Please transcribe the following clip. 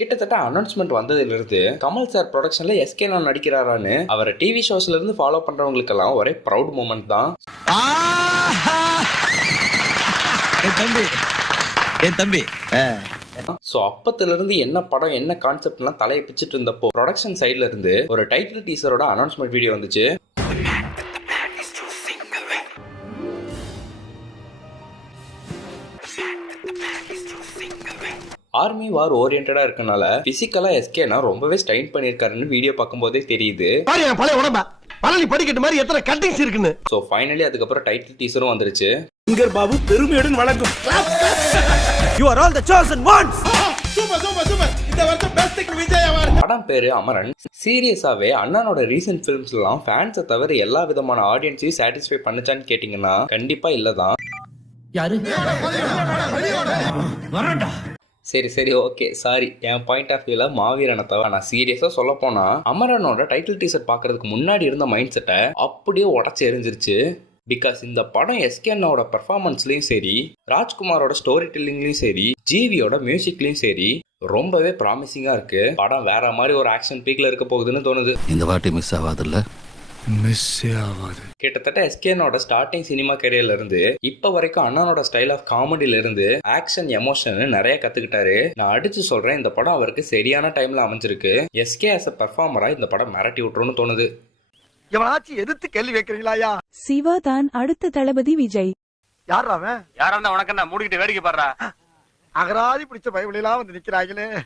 கிட்டத்தட்ட அனௌன்ஸ்மெண்ட் வந்ததிலிருந்து Kamal sir ப்ரொடக்ஷன்ல SK நான் நடிக்கிறாரான்னு அவரை டிவி ஷோஸ்ல இருந்து ஃபாலோ பண்றவங்களுக்கெல்லாம் ஒரே ப்ரௌட் மூமெண்ட் தான். என் தம்பி சோ அப்பத்துல இருந்து என்ன படம் என்ன கான்செப்ட்லாம் தலையை பிச்சுட்டு இருந்தப்போ ப்ரொடக்ஷன் சைட்ல இருந்து ஒரு டைட்டில் டீசரோட அனௌன்ஸ்மெண்ட் வீடியோ வந்துச்சு. ஆர்மி வார் ஓரியன்டா இருக்கனால பிசிக்கலா எஸ்கேனா ரொம்பவே ஸ்டைன் பண்ணிருக்காருன்னு வீடியோ பார்க்கும்போதே தெரியுது. படிக்கட்டு மாதிரி எத்தனை கட்டிங்ஸ் இருக்குன்னு. சோ ஃபைனலி அதுக்கப்புறம் டைட்டில் டீசரும் வந்துருச்சு. சிங்கர் பாபு பெருமையுடன் வழங்கும் You are all the chosen ones. Super. இந்த வருஷம் பெஸ்ட் விஜய் அவார்ட். படம் பேரு அமரன். சீரியஸாவே அண்ணனோட ரீசன்ட் ஃபிலிம்ஸ் எல்லாம் ஃபேன்ஸை தவிர எல்லா விதமான ஆடியன்ஸையும் சாட்டிஸ்ஃபை பண்ணுச்சான்னு கேட்டீங்கன்னா கண்டிப்பா இல்லதான். யாரு வரடா சரி ஓகே சாரி, என் பாயிண்ட் ஆஃப் வியூல மாவீரனை தவிர நான் சீரியஸா சொல்ல போனா அமரனோட டைட்டில் டீசர் பாக்குறதுக்கு முன்னாடி இருந்த மைண்ட் செட்டை அப்படியே உடச்சு எரிஞ்சிருச்சு. பிகாஸ் இந்த படம் எஸ்கேனோட பெர்ஃபார்மன்ஸ்லயும் சரி, ராஜ்குமாரோட ஸ்டோரி டெல்லிங்லயும் சரி, ஜிவியோட மியூசிக்லயும் சரி ரொம்பவே ப்ராமிசிங்கா இருக்கு. படம் வேற மாதிரி ஒரு ஆக்ஷன் பீக்ல இருக்க போகுதுன்னு தோணுது. இந்த வாட்டி மிஸ் ஆகாதுல்ல? கிட்டத்தட்ட எஸ்கேனோட ஸ்டார்டிங் சினிமா கரியர்ல இருந்து இப்ப வரைக்கும் அண்ணனோட ஸ்டைல் ஆஃப் காமெடியில இருந்து ஆக்ஷன் எமோஷன் நிறைய கத்துக்கிட்டாரு. நான் அடிச்சு சொல்றேன், இந்த படம் அவருக்கு சரியான டைம்ல அமைஞ்சிருக்கு. எஸ்கே ஆஸ் அ பெர்ஃபார்மரா இந்த படம் மிரட்டி விட்டுருன்னு தோணுது. எவனாச்சும் எதிர்த்து கேள்வி வைக்கிறீங்களா? சிவா தான் அடுத்த தளபதி விஜய். யாரா அவன்? யாரா உனக்கு என்ன மூடிக்கிட்டு வேடிக்கை பாடுறா? அகராதி பிடிச்ச பைபிளெல்லாம் வந்து நிக்கிறாங்களே.